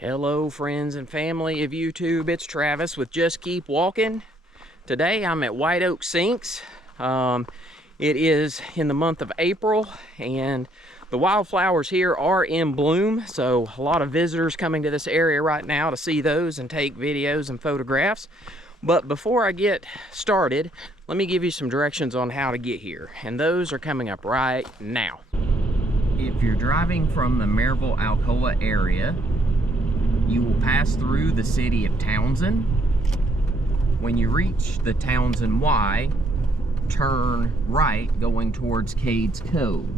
Hello friends and family of YouTube, it's Travis with Just Keep Walking. Today I'm at Whiteoak Sinks. It is in the month of April and the wildflowers here are in bloom, so a lot of visitors coming to this area right now to see those and take videos and photographs. But before I get started, let me give you some directions on how to get here, and those are coming up right now. If you're driving from the Maryville-Alcoa area, you will pass through the city of Townsend. When you reach the Townsend Y, turn right going towards Cades Cove.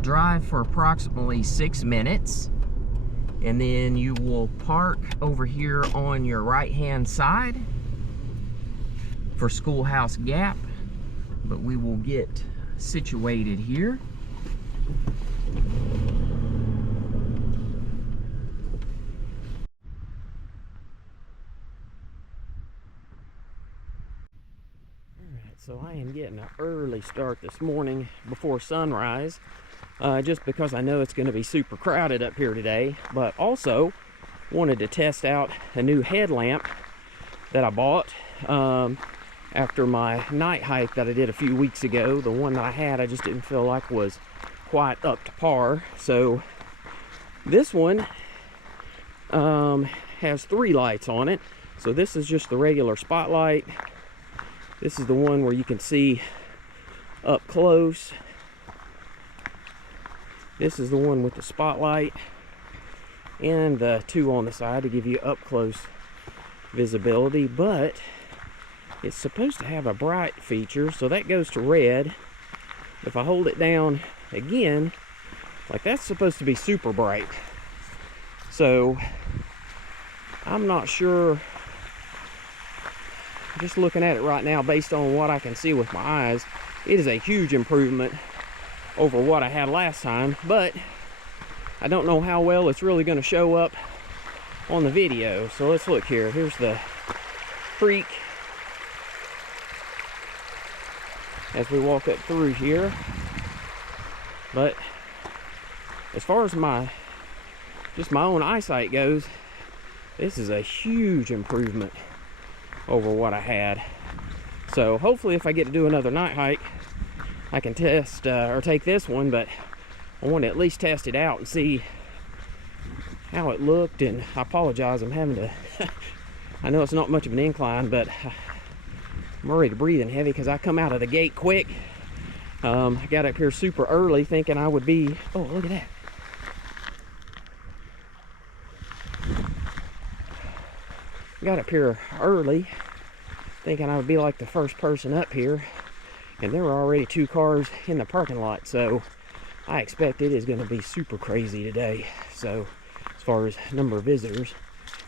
Drive for approximately 6 minutes, and then you will park over here on your right hand side for Schoolhouse Gap, but we will get situated here. Alright, so I am getting an early start this morning before sunrise. Just because I know it's going to be super crowded up here today, but also wanted to test out a new headlamp that I bought after my night hike that I did a few weeks ago. The one that I had, I just didn't feel like was quite up to par. So this one has 3 lights on it. So this is just the regular spotlight. This is the one where you can see up close. This is the one with the spotlight, and the 2 on the side to give you up close visibility, but it's supposed to have a bright feature, so that goes to red. If I hold it down again, like, that's supposed to be super bright. So I'm not sure, just looking at it right now based on what I can see with my eyes, it is a huge improvement over what I had last time, but I don't know how well it's really going to show up on the video. So let's look here. Here's the creek as we walk up through here. But as far as my own eyesight goes, this is a huge improvement over what I had. So hopefully if I get to do another night hike, I can test or take this one, but I want to at least test it out and see how it looked. And I apologize, I'm having to I know it's not much of an incline, but I'm already breathing heavy because I come out of the gate quick. I got up here super early thinking I would be, oh, look at that. Got up here early thinking I would be like the first person up here, and there were already 2 cars in the parking lot, so I expect it is going to be super crazy today, so as far as number of visitors.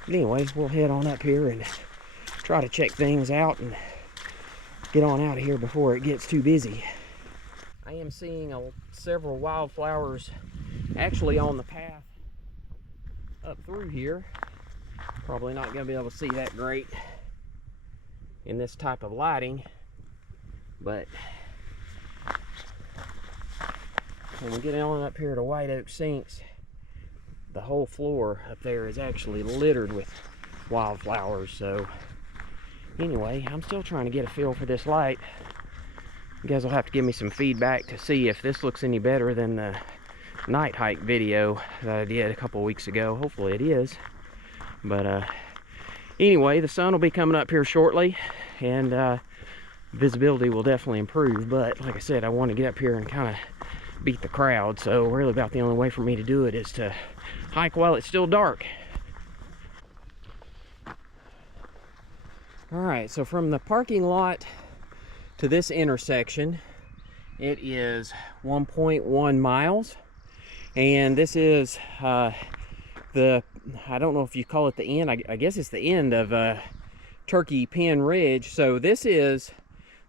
But anyway, we'll head on up here and try to check things out and get on out of here before it gets too busy. I am seeing several wildflowers actually on the path up through here. Probably not going to be able to see that great in this type of lighting, but when we get on up here to Whiteoak Sinks, the whole floor up there is actually littered with wildflowers. So anyway, I'm still trying to get a feel for this light. You guys will have to give me some feedback to see if this looks any better than the night hike video that I did a couple weeks ago. Hopefully it is. But anyway, the sun will be coming up here shortly, and visibility will definitely improve. But like I said, I want to get up here and kind of beat the crowd, so really about the only way for me to do it is to hike while it's still dark. All right, so from the parking lot to this intersection, it is 1.1 miles, and this is the, I don't know if you call it the end, I guess it's the end of Turkey Pen Ridge. So this is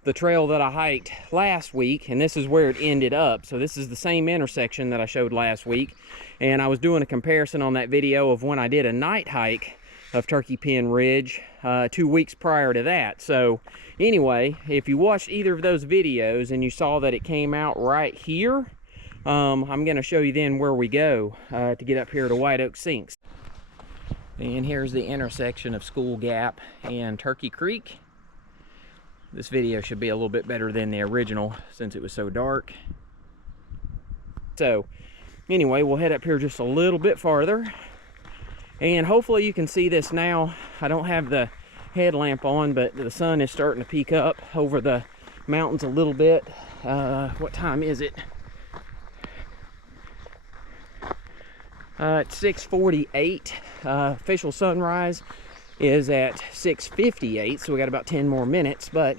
the trail that I hiked last week, and this is where it ended up. So this is the same intersection that I showed last week, and I was doing a comparison on that video of when I did a night hike of Turkey Pen Ridge 2 weeks prior to that. So anyway, if you watched either of those videos and you saw that it came out right here, I'm going to show you then where we go to get up here to Whiteoak Sinks. And here's the intersection of School Gap and Turkey Creek. This video should be a little bit better than the original since it was so dark. So anyway, we'll head up here just a little bit farther, and hopefully you can see this now. I don't have the headlamp on, but the sun is starting to peek up over the mountains a little bit. What time is it? It's 6:48. Official sunrise is at 6:58, so we got about 10 more minutes, but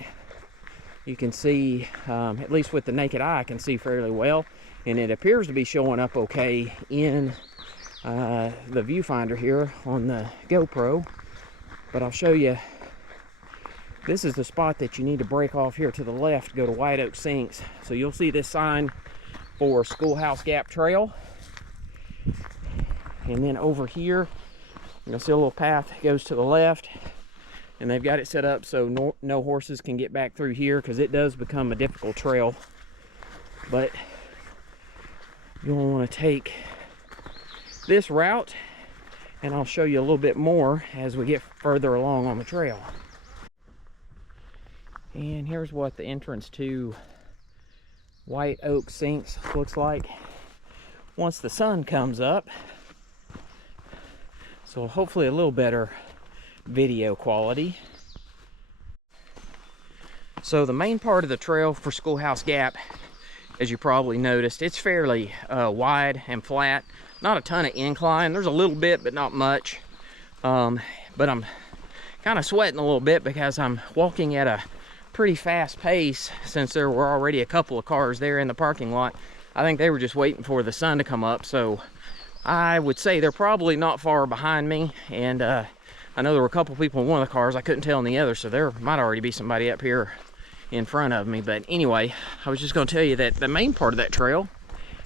you can see, at least with the naked eye, I can see fairly well, and it appears to be showing up okay in the viewfinder here on the GoPro. But I'll show you, this is the spot that you need to break off here to the left to go to Whiteoak Sinks. So you'll see this sign for Schoolhouse Gap Trail, and then over here you'll see a little path that goes to the left, and they've got it set up so no horses can get back through here, because it does become a difficult trail. But you'll want to take this route, and I'll show you a little bit more as we get further along on the trail. And here's what the entrance to Whiteoak Sinks looks like once the sun comes up. So hopefully a little better video quality. So the main part of the trail for Schoolhouse Gap, as you probably noticed, it's fairly wide and flat. Not a ton of incline. There's a little bit, but not much. But I'm kind of sweating a little bit because I'm walking at a pretty fast pace, since there were already a couple of cars there in the parking lot. I think they were just waiting for the sun to come up, so I would say they're probably not far behind me. And I know there were a couple people in one of the cars. I couldn't tell in the other, so there might already be somebody up here in front of me. But anyway, I was just going to tell you that the main part of that trail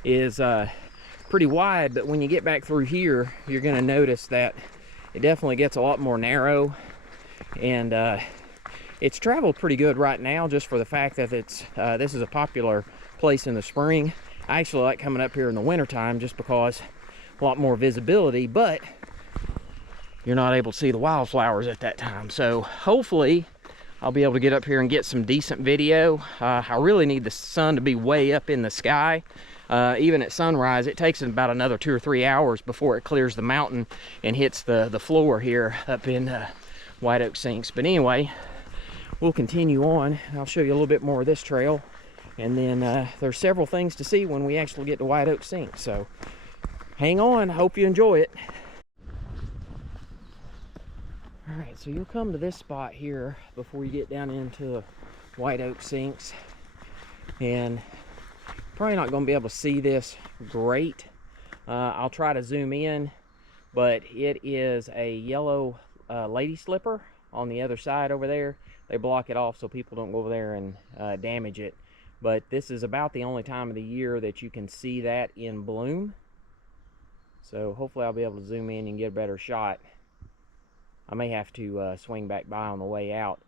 is pretty wide, but when you get back through here, you're going to notice that it definitely gets a lot more narrow. And it's traveled pretty good right now, just for the fact that it's this is a popular place in the spring. I actually like coming up here in the wintertime just because a lot more visibility, but you're not able to see the wildflowers at that time. So hopefully I'll be able to get up here and get some decent video. I really need the sun to be way up in the sky. Even at sunrise, it takes about another 2 or 3 hours before it clears the mountain and hits the floor here up in Whiteoak Sinks. But anyway, we'll continue on. I'll show you a little bit more of this trail, and then there's several things to see when we actually get to Whiteoak Sinks. So hang on, hope you enjoy it. All right, so you'll come to this spot here before you get down into Whiteoak Sinks, and probably not going to be able to see this great. I'll try to zoom in, but it is a yellow lady slipper on the other side over there. They block it off so people don't go over there and damage it. But this is about the only time of the year that you can see that in bloom. So hopefully I'll be able to zoom in and get a better shot. I may have to swing back by on the way out,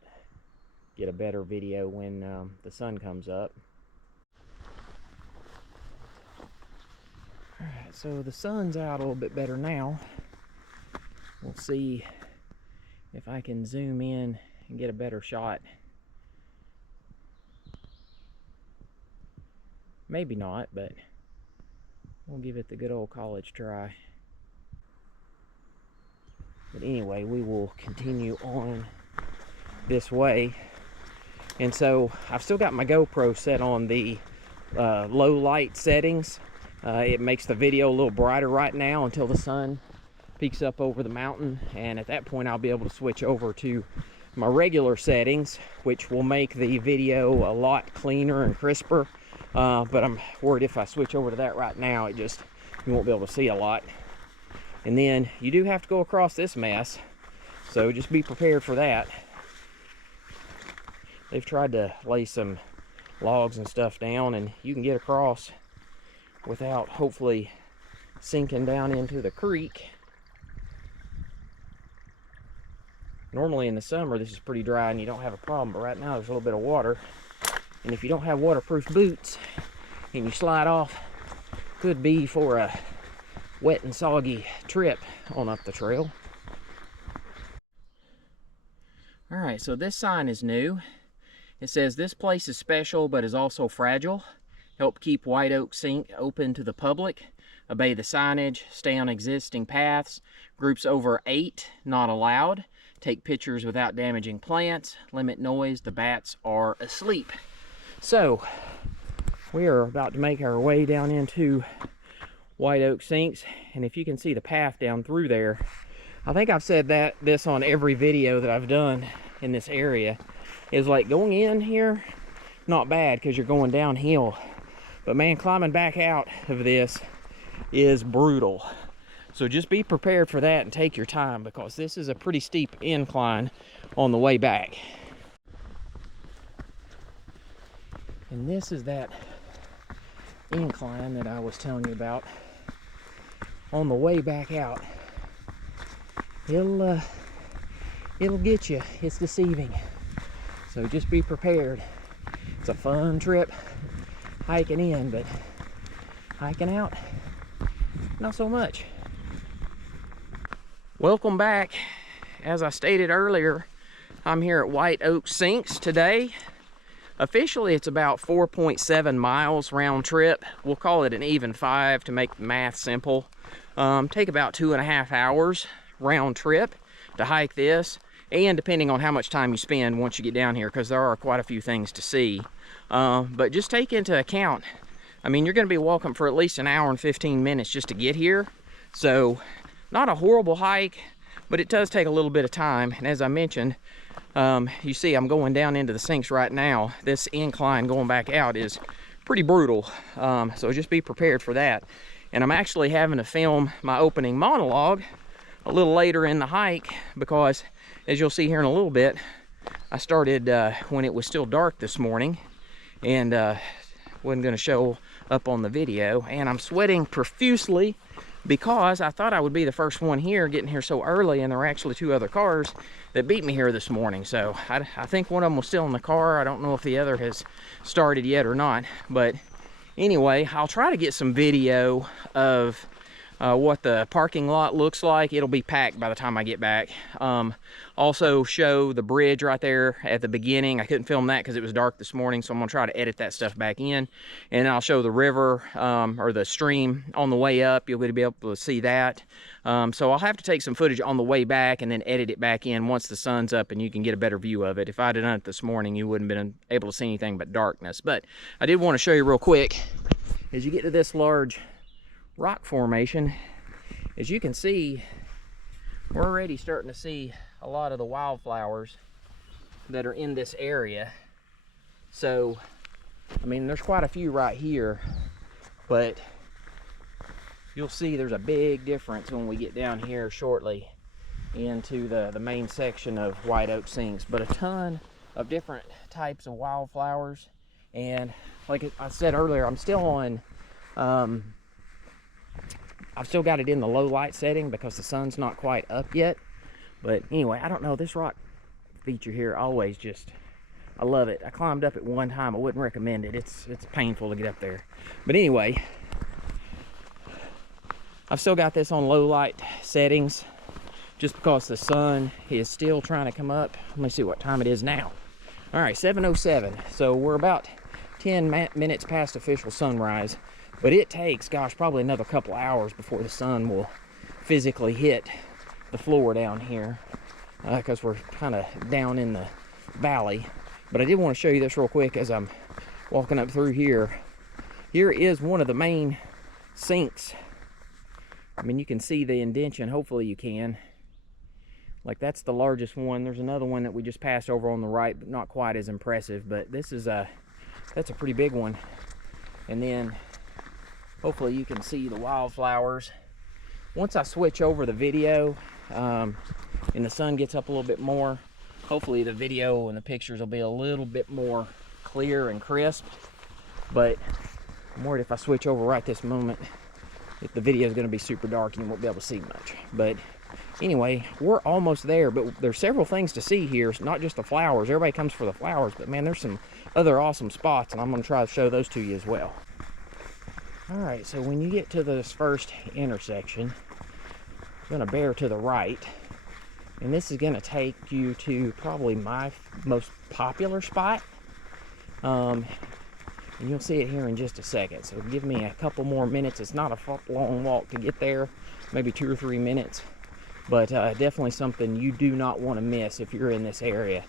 get a better video when the sun comes up. Alright, so the sun's out a little bit better now. We'll see if I can zoom in and get a better shot. Maybe not, but we'll give it the good old college try. But anyway, we will continue on this way. And so I've still got my GoPro set on the low light settings. It makes the video a little brighter right now until the sun peaks up over the mountain, and at that point I'll be able to switch over to my regular settings, which will make the video a lot cleaner and crisper. But I'm worried if I switch over to that right now, you won't be able to see a lot. And then you do have to go across this mess, so just be prepared for that. they've tried to lay some logs and stuff down, and you can get across without hopefully sinking down into the creek. Normally in the summer this is pretty dry and you don't have a problem, but right now there's a little bit of water, and if you don't have waterproof boots and you slide off, could be for a wet and soggy trip on up the trail. All right, so this sign is new. It says, "This place is special but is also fragile. Help keep Whiteoak Sink open to the public. Obey the signage. Stay on existing paths. Groups over 8 not allowed. Take pictures without damaging plants. Limit noise. The bats are asleep." So we are about to make our way down into Whiteoak Sinks, and if you can see the path down through there, I think I've said this on every video that I've done in this area, is like going in here, not bad because you're going downhill, but man, climbing back out of this is brutal. So just be prepared for that and take your time, because this is a pretty steep incline on the way back. And this is that incline that I was telling you about on the way back out. It'll get you. It's deceiving. So just be prepared. It's a fun trip hiking in, but hiking out, not so much. Welcome back. As I stated earlier, I'm here at Whiteoak Sinks today. Officially, it's about 4.7 miles round trip. We'll call it an even 5 to make the math simple. Take about 2.5 hours round trip to hike this, and depending on how much time you spend once you get down here, because there are quite a few things to see. But just take into account, I mean, you're going to be walking for at least 1 hour and 15 minutes just to get here. So not a horrible hike, but it does take a little bit of time. And as I mentioned, you see I'm going down into the sinks right now. This incline going back out is pretty brutal, so just be prepared for that. And I'm actually having to film my opening monologue a little later in the hike, because as you'll see here in a little bit, I started when it was still dark this morning, and wasn't going to show up on the video, and I'm sweating profusely because I thought I would be the first one here, getting here so early, and there were actually 2 other cars that beat me here this morning. So I think one of them was still in the car. I don't know if the other has started yet or not, but anyway, I'll try to get some video of what the parking lot looks like. It'll be packed by the time I get back. Also show the bridge right there at the beginning. I couldn't film that because it was dark this morning, so I'm gonna try to edit that stuff back in. And I'll show the river, or the stream on the way up. You'll be able to see that. So I'll have to take some footage on the way back and then edit it back in once the sun's up, and you can get a better view of it. If I'd have done it this morning, you wouldn't have been able to see anything but darkness. But I did want to show you real quick, as you get to this large rock formation, as you can see, we're already starting to see a lot of the wildflowers that are in this area. So I mean, there's quite a few right here, but you'll see there's a big difference when we get down here shortly into the main section of Whiteoak Sinks. But a ton of different types of wildflowers, and like I said earlier, I'm still on I've still got it in the low light setting because the sun's not quite up yet. But anyway, I don't know, this rock feature here always just, I love it. I climbed up at one time. I wouldn't recommend it. It's painful to get up there. But anyway, I've still got this on low light settings just because the sun is still trying to come up. Let me see what time it is now. All right, 7:07. So we're about 10 minutes past official sunrise. But it takes, gosh, probably another couple hours before the sun will physically hit the floor down here, because we're kind of down in the valley. But I did want to show you this real quick as I'm walking up through here. Here is one of the main sinks. I mean, you can see the indention. Hopefully you can. Like, that's the largest one. There's another one that we just passed over on the right, but not quite as impressive. But this is that's a pretty big one. And then hopefully you can see the wildflowers. Once I switch over the video and the sun gets up a little bit more, Hopefully the video and the pictures will be a little bit more clear and crisp, but I'm worried if I switch over right this moment, if the video is going to be super dark and you won't be able to see much. But anyway, we're almost there, but there's several things to see here. It's not just the flowers. Everybody comes for the flowers, but man, there's some other awesome spots, and I'm going to try to show those to you as well. All right, so when you get to this first intersection, you're going to bear to the right, and this is going to take you to probably my most popular spot. And you'll see it here in just a second, so give me a couple more minutes. It's not a long walk to get there, maybe 2 or 3 minutes, but definitely something you do not want to miss if you're in this area.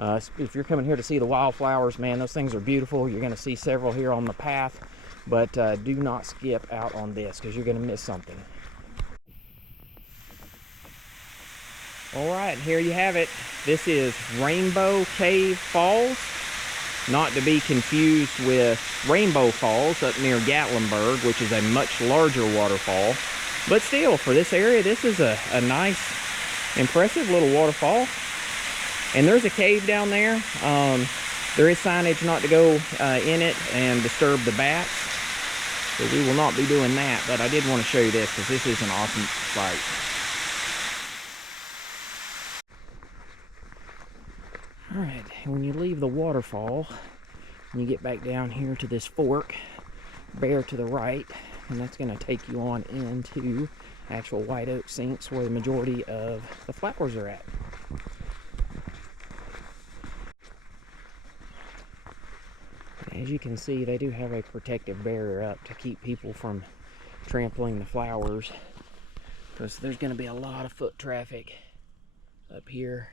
If you're coming here to see the wildflowers, man, those things are beautiful. You're going to see several here on the path, but do not skip out on this because you're going to miss something. All right, here you have it. This is Rainbow Cave Falls, not to be confused with Rainbow Falls up near Gatlinburg, which is a much larger waterfall. But still, for this area, this is a nice, impressive little waterfall. And there's a cave down there. There is signage not to go in it and disturb the bats. So we will not be doing that, but I did want to show you this because this is an awesome site. All right, when you leave the waterfall, and you get back down here to this fork, bear to the right, and that's going to take you on into actual Whiteoak Sinks where the majority of the flowers are at. As you can see, they do have a protective barrier up to keep people from trampling the flowers, because there's going to be a lot of foot traffic up here.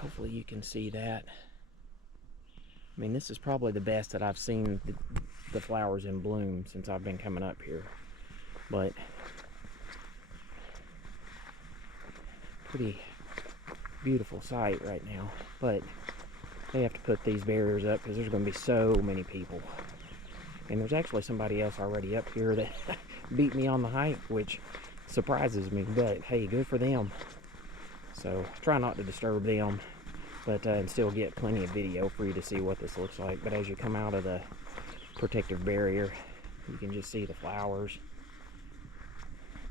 Hopefully you can see that. I mean, this is probably the best that I've seen the flowers in bloom since I've been coming up here. But pretty beautiful sight right now. But they have to put these barriers up because there's going to be so many people. And there's actually somebody else already up here that beat me on the height, which surprises me. But hey, good for them. So try not to disturb them, but and still get plenty of video for you to see what this looks like. But as you come out of the protective barrier, you can just see the flowers.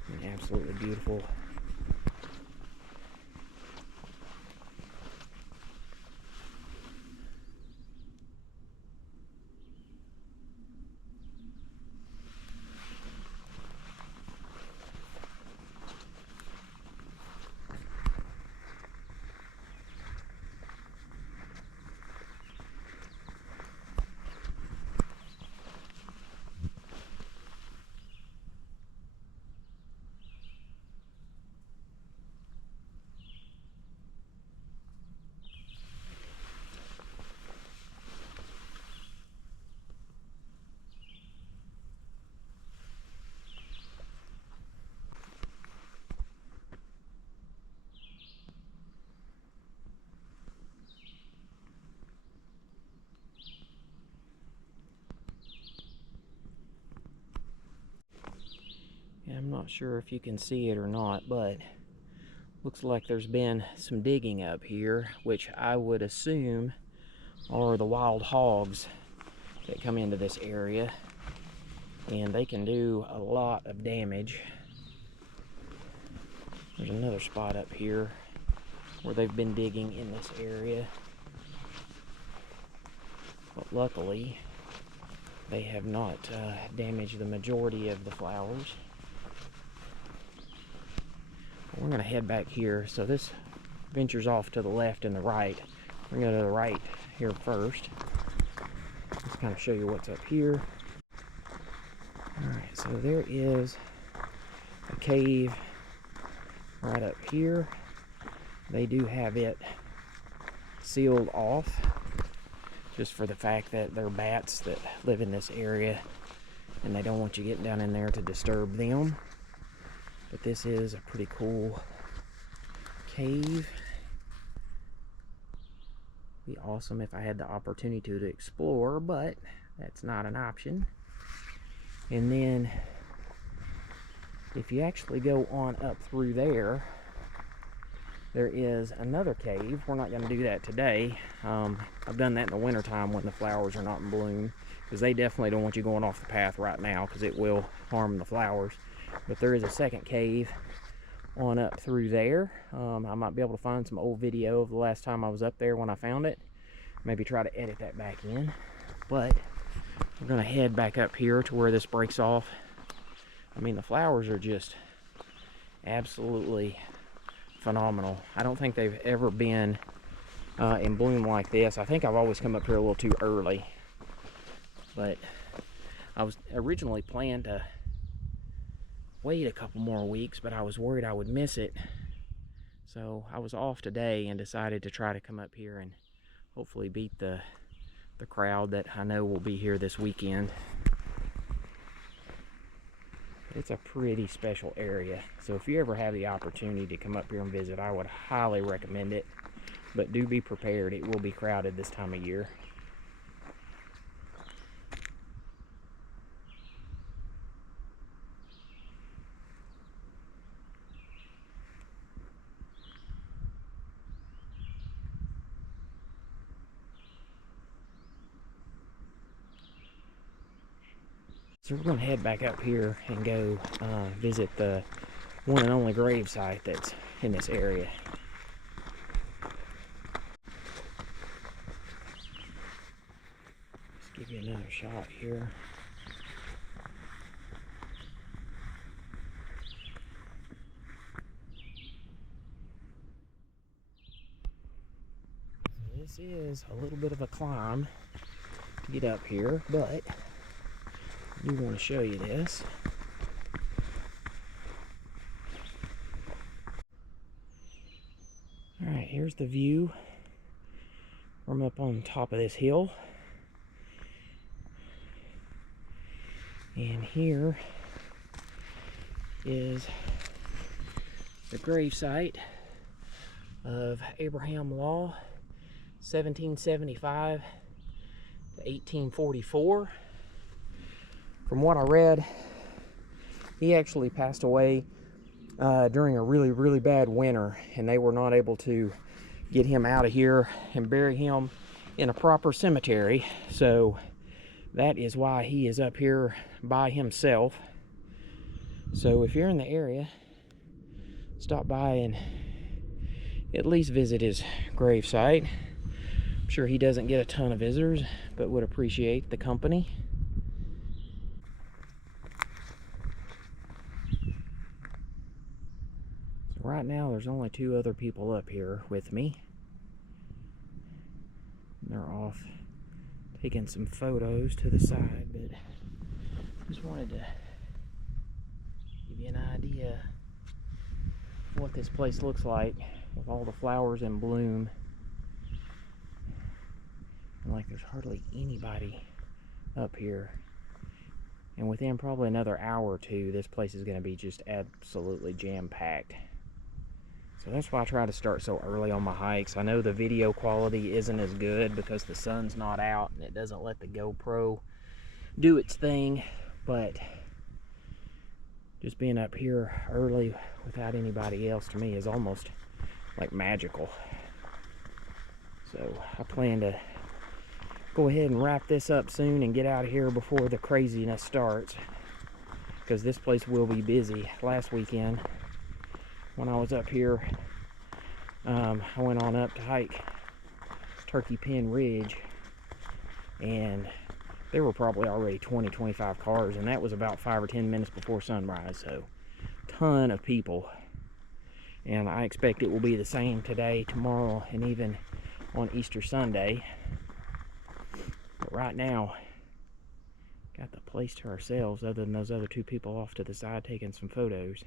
And absolutely beautiful. Yeah, I'm not sure if you can see it or not, but looks like there's been some digging up here, which I would assume are the wild hogs that come into this area, and they can do a lot of damage. There's another spot up here where they've been digging in this area, but luckily they have not damaged the majority of the flowers. We're going to head back here. So this ventures off to the left and the right. We're going to go to the right here first. Just kind of show you what's up here. Alright, so there is a cave right up here. They do have it sealed off just for the fact that there are bats that live in this area and they don't want you getting down in there to disturb them. But this is a pretty cool cave. Be awesome if I had the opportunity to explore, but that's not an option. And then if you actually go on up through there, there is another cave. We're not going to do that today. I've done that in the wintertime when the flowers are not in bloom, because they definitely don't want you going off the path right now, because it will harm the flowers. But there is a second cave on up through there. I might be able to find some old video of the last time I was up there when I found it. Maybe try to edit that back in. But we're going to head back up here to where this breaks off. I mean, the flowers are just absolutely phenomenal. I don't think they've ever been in bloom like this. I think I've always come up here a little too early. But I was originally planned to wait a couple more weeks, but I was worried I would miss it. So I was off today and decided to try to come up here and hopefully beat the crowd that I know will be here this weekend. It's a pretty special area, so if you ever have the opportunity to come up here and visit, I would highly recommend it. But do be prepared, it will be crowded this time of year. So we're going to head back up here and go visit the one and only gravesite that's in this area. Let's give you another shot here. So this is a little bit of a climb to get up here, but I do want to show you this. Alright, here's the view from up on top of this hill. And here is the gravesite of Abraham Law, 1775 to 1844. From what I read, he actually passed away during a really bad winter, and they were not able to get him out of here and bury him in a proper cemetery. So that is why he is up here by himself. So if you're in the area, stop by and at least visit his gravesite. I'm sure he doesn't get a ton of visitors, but would appreciate the company. Right now there's only two other people up here with me. They're off taking some photos to the side, but just wanted to give you an idea of what this place looks like with all the flowers in bloom. And like there's hardly anybody up here. And within probably another hour or two, this place is going to be just absolutely jam-packed. So that's why I try to start so early on my hikes. I know the video quality isn't as good because the sun's not out and it doesn't let the GoPro do its thing, but just being up here early without anybody else to me is almost like magical. So I plan to go ahead and wrap this up soon and get out of here before the craziness starts, because this place will be busy. Last weekend when I was up here, I went on up to hike Turkey Pen Ridge, and there were probably already 20-25 cars, and that was about 5 or 10 minutes before sunrise. So ton of people, and I expect it will be the same today, tomorrow, and even on Easter Sunday. But right now, got the place to ourselves, other than those other two people off to the side taking some photos.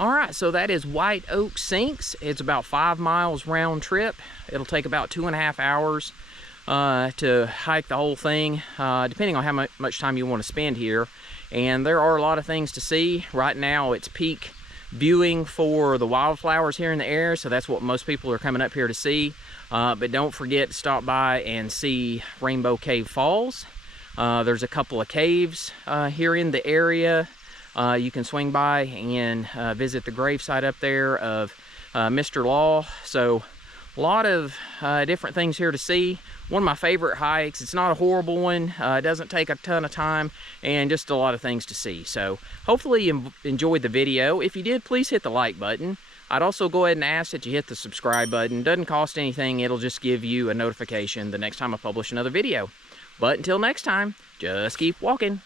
All right, so that is Whiteoak Sinks. It's about 5 miles round trip. It'll take about 2.5 hours to hike the whole thing, depending on how much time you want to spend here. And there are a lot of things to see. Right now it's peak viewing for the wildflowers here in the area, so that's what most people are coming up here to see. But don't forget to stop by and see Rainbow Cave Falls. There's a couple of caves here in the area. You can swing by and visit the gravesite up there of Mr. Law. So a lot of different things here to see. One of my favorite hikes. It's not a horrible one. It doesn't take a ton of time, and just a lot of things to see. So hopefully you enjoyed the video. If you did, please hit the like button. I'd also go ahead and ask that you hit the subscribe button. Doesn't cost anything. It'll just give you a notification the next time I publish another video. But until next time, just keep walking.